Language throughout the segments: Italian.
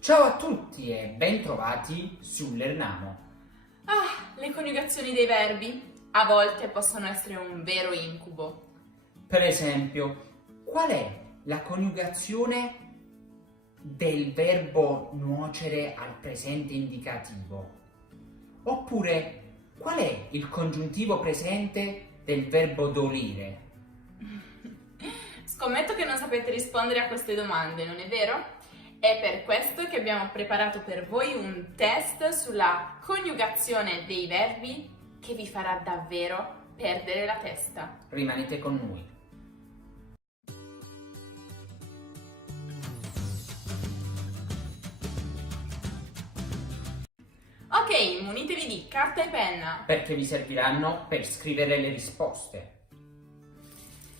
Ciao a tutti e bentrovati su Lernamo. Le coniugazioni dei verbi a volte possono essere un vero incubo. Per esempio, qual è la coniugazione del verbo nuocere al presente indicativo? Oppure, qual è il congiuntivo presente del verbo dolire? Scommetto che non sapete rispondere a queste domande, non è vero? È per questo che abbiamo preparato per voi un test sulla coniugazione dei verbi che vi farà davvero perdere la testa. Rimanete con noi. Ok, munitevi di carta e penna. Perché vi serviranno per scrivere le risposte.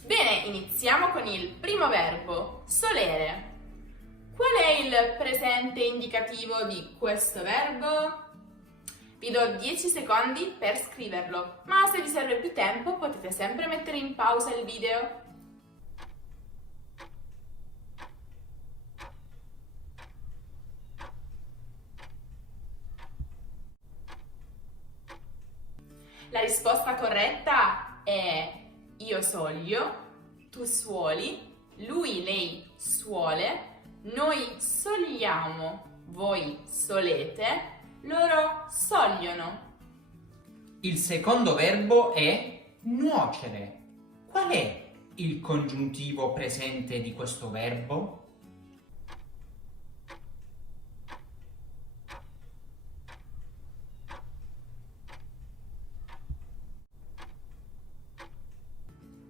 Bene, iniziamo con il primo verbo, solere. Qual è il presente indicativo di questo verbo? Vi do 10 secondi per scriverlo, ma se vi serve più tempo potete sempre mettere in pausa il video. La risposta corretta è io soglio, tu suoli, lui, lei suole, noi soliamo, voi solete, loro sogliono. Il secondo verbo è nuocere. Qual è il congiuntivo presente di questo verbo?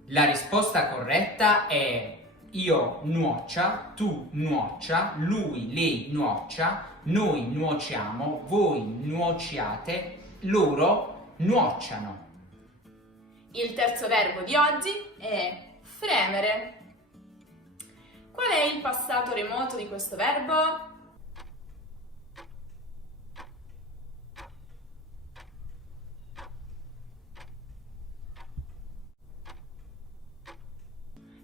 La risposta corretta è io nuoccia, tu nuoccia, lui, lei nuoccia, noi nuociamo, voi nuociate, loro nuocciano. Il terzo verbo di oggi è fremere. Qual è il passato remoto di questo verbo?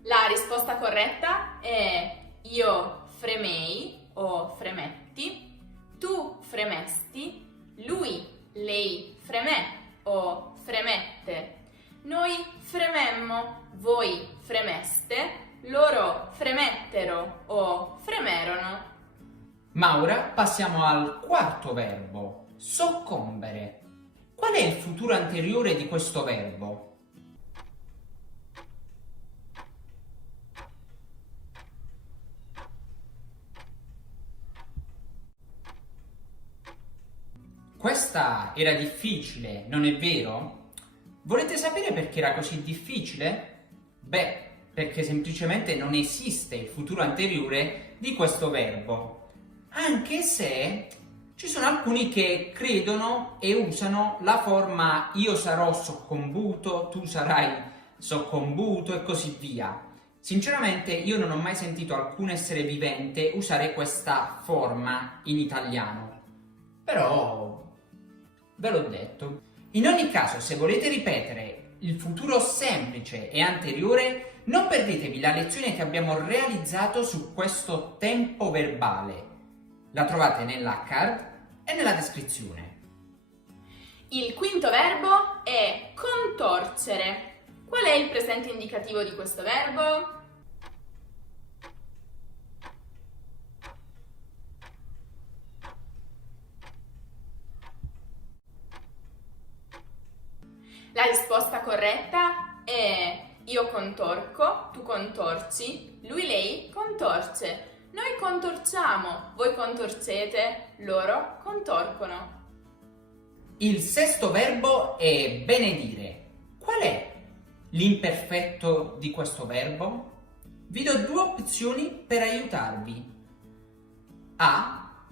La risposta corretta è io fremei o fremetti, tu fremesti, lui, lei fremè o fremette, noi frememmo, voi fremeste, loro fremettero o fremerono. Ma ora passiamo al quarto verbo, soccombere. Qual è il futuro anteriore di questo verbo? Questa era difficile, non è vero? Volete sapere perché era così difficile? Beh, perché semplicemente non esiste il futuro anteriore di questo verbo. Anche se ci sono alcuni che credono e usano la forma io sarò soccombuto, tu sarai soccombuto e così via. Sinceramente io non ho mai sentito alcun essere vivente usare questa forma in italiano. Però ve l'ho detto. In ogni caso, se volete ripetere il futuro semplice e anteriore, non perdetevi la lezione che abbiamo realizzato su questo tempo verbale. La trovate nella card e nella descrizione. Il quinto verbo è contorcere. Qual è il presente indicativo di questo verbo? La risposta corretta è io contorco, tu contorci, lui, lei contorce. Noi contorciamo, voi contorcete, loro contorcono. Il sesto verbo è benedire. Qual è l'imperfetto di questo verbo? Vi do due opzioni per aiutarvi. A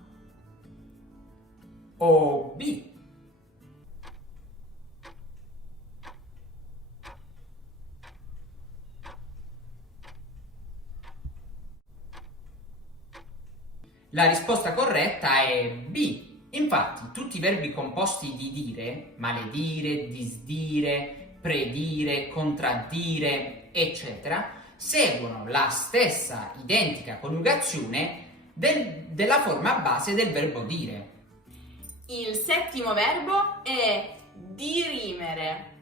o B. La risposta corretta è B. Infatti, tutti i verbi composti di dire, maledire, disdire, predire, contraddire, eccetera, seguono la stessa identica coniugazione della forma base del verbo dire. Il settimo verbo è dirimere.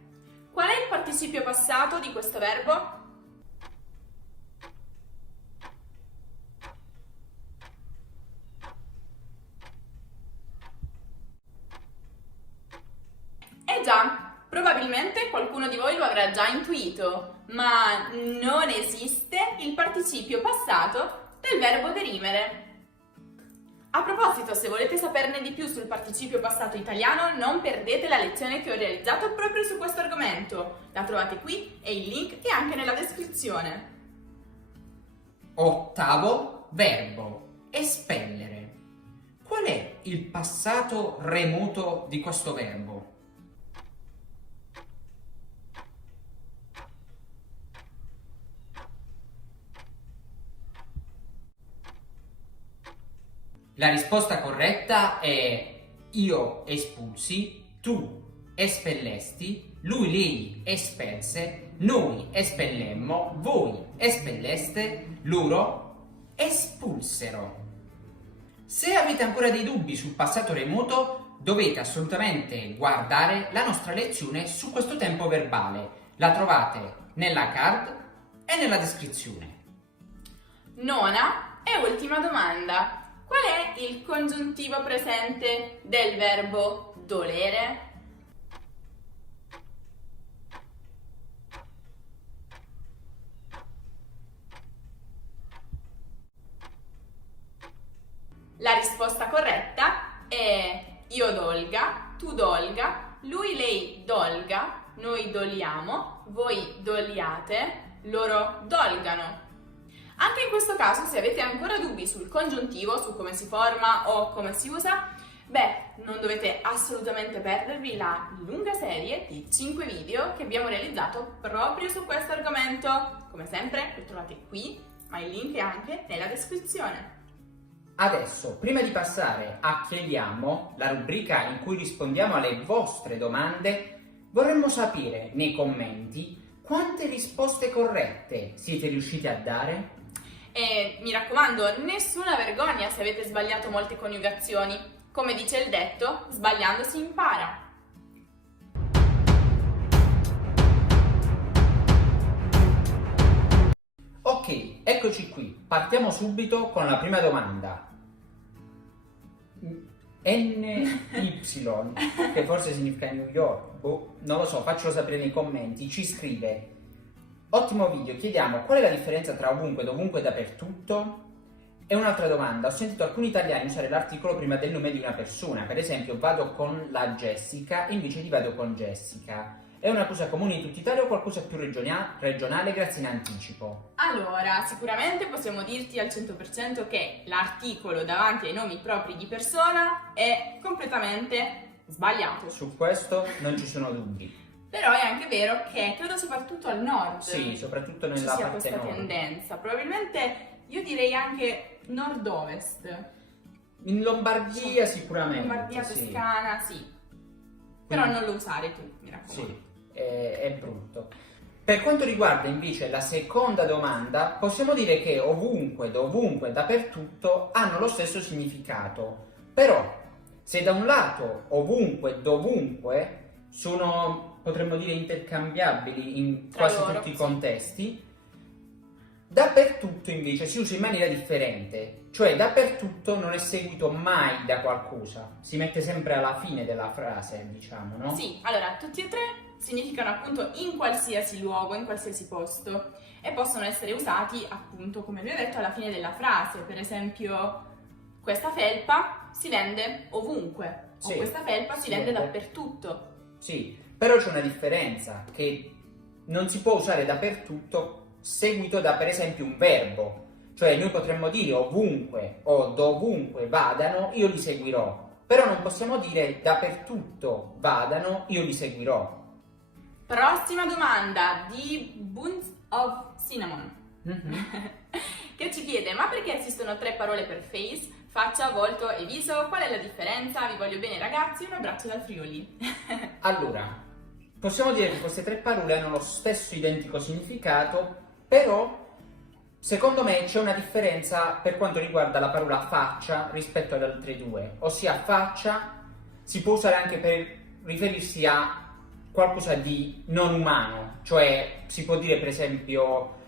Qual è il participio passato di questo verbo? Già, probabilmente qualcuno di voi lo avrà già intuito, ma non esiste il participio passato del verbo derimere. A proposito, se volete saperne di più sul participio passato italiano, non perdete la lezione che ho realizzato proprio su questo argomento. La trovate qui e il link è anche nella descrizione. Ottavo verbo, espellere. Qual è il passato remoto di questo verbo? La risposta corretta è io espulsi, tu espellesti, lui, lei espelse, noi espellemmo, voi espelleste, loro espulsero. Se avete ancora dei dubbi sul passato remoto, dovete assolutamente guardare la nostra lezione su questo tempo verbale. La trovate nella card e nella descrizione. Nona e ultima domanda. Qual è il congiuntivo presente del verbo dolere? La risposta corretta è io dolga, tu dolga, lui, lei dolga, noi doliamo, voi doliate, loro dolgano. Anche in questo caso, se avete ancora dubbi sul congiuntivo, su come si forma o come si usa, non dovete assolutamente perdervi la lunga serie di 5 video che abbiamo realizzato proprio su questo argomento. Come sempre lo trovate qui, ma il link è anche nella descrizione. Adesso, prima di passare a Chiediamo, la rubrica in cui rispondiamo alle vostre domande, vorremmo sapere nei commenti quante risposte corrette siete riusciti a dare. E mi raccomando, nessuna vergogna se avete sbagliato molte coniugazioni. Come dice il detto, sbagliando si impara. Ok, eccoci qui. Partiamo subito con la prima domanda. NY, che forse significa New York, non lo so, faccelo sapere nei commenti, ci scrive: ottimo video, chiediamo qual è la differenza tra ovunque, dovunque e dappertutto? E un'altra domanda, ho sentito alcuni italiani usare l'articolo prima del nome di una persona, per esempio vado con la Jessica invece di vado con Jessica. È una cosa comune in tutta Italia o qualcosa più regionale? Grazie in anticipo. Allora, sicuramente possiamo dirti al 100% che l'articolo davanti ai nomi propri di persona è completamente sbagliato. Su questo non ci sono dubbi. Però è anche vero che credo soprattutto al nord sì, soprattutto ci nella sia parte questa nord. tendenza. Probabilmente io direi anche nord-ovest. In Lombardia sicuramente. Lombardia, sì. Toscana, sì. Però non lo usare tu, mi raccomando. Sì, è brutto. Per quanto riguarda invece la seconda domanda, possiamo dire che ovunque, dovunque, dappertutto hanno lo stesso significato. Però, se da un lato ovunque, dovunque sono, potremmo dire, intercambiabili in Tra quasi loro, tutti i sì. contesti, dappertutto invece si usa in maniera differente. Cioè, dappertutto non è seguito mai da qualcosa, si mette sempre alla fine della frase, diciamo, no? Sì, allora, tutti e tre significano appunto in qualsiasi luogo, in qualsiasi posto e possono essere usati appunto, come vi ho detto, alla fine della frase. Per esempio, questa felpa si vende ovunque, Sì, o questa felpa si vende vende. dappertutto. Sì, però c'è una differenza, che non si può usare dappertutto seguito da, per esempio, un verbo. Cioè noi potremmo dire ovunque o dovunque vadano, io li seguirò. Però non possiamo dire dappertutto vadano, io li seguirò. Prossima domanda di Buns of Cinnamon Mhm. che ci chiede: ma perché esistono 3 parole per face, faccia, volto e viso? Qual è la differenza? Vi voglio bene ragazzi, un abbraccio dal Friuli. Allora, possiamo dire che queste tre parole hanno lo stesso identico significato, però Secondo me c'è una differenza per quanto riguarda la parola faccia rispetto ad altre due, ossia faccia si può usare anche per riferirsi a qualcosa di non umano, cioè si può dire per esempio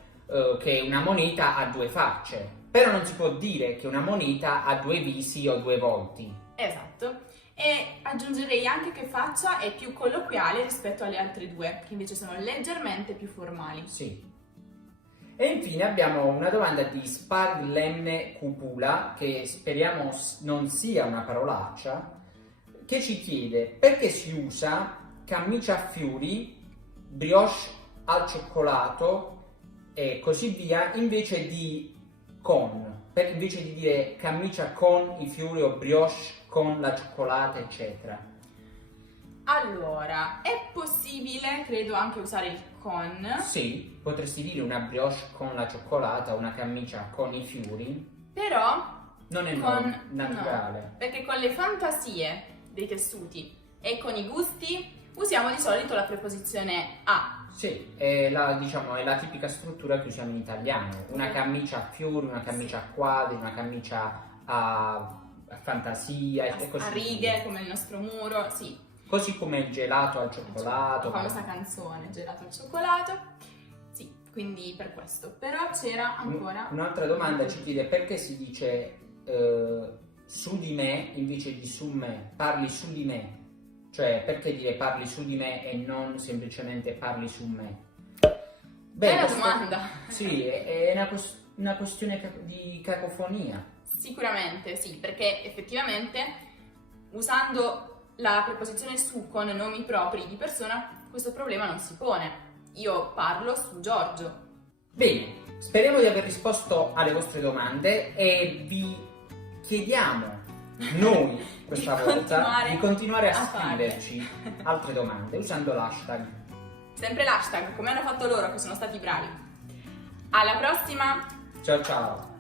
che una moneta ha due facce, però non si può dire che una moneta ha due visi o due volti. Esatto. E aggiungerei anche che faccia è più colloquiale rispetto alle altre due, che invece sono leggermente più formali. Sì. E infine abbiamo una domanda di Sparglemme Cupula, che speriamo non sia una parolaccia, che ci chiede perché si usa camicia a fiori, brioche al cioccolato e così via invece di invece di dire camicia con i fiori o brioche con la cioccolata, eccetera. Allora, è possibile, credo, anche usare il con. Sì, potresti dire una brioche con la cioccolata, una camicia con i fiori. Però Non è naturale. no, perché con le fantasie dei tessuti e con i gusti usiamo di solito la preposizione a. Sì, è la tipica struttura che usiamo in italiano. Una camicia a fiori, una camicia a quadri, una camicia a fantasia e così A righe, via. come il nostro muro, sì. Così come il gelato al cioccolato. La famosa canzone, gelato al cioccolato. Sì, quindi per questo. Però c'era ancora... Un'altra domanda ci chiede perché si dice su di me invece di su me, parli su di me. Cioè, perché dire parli su di me e non semplicemente parli su me? Beh, È una domanda. Sì, è una questione di cacofonia. Sicuramente sì, perché effettivamente usando la preposizione su con nomi propri di persona questo problema non si pone. Io parlo su Giorgio. Bene, speriamo di aver risposto alle vostre domande e vi chiediamo noi questa volta di continuare a scriverci altre domande usando l'hashtag. Sempre l'hashtag, come hanno fatto loro che sono stati bravi. Alla prossima! Ciao ciao!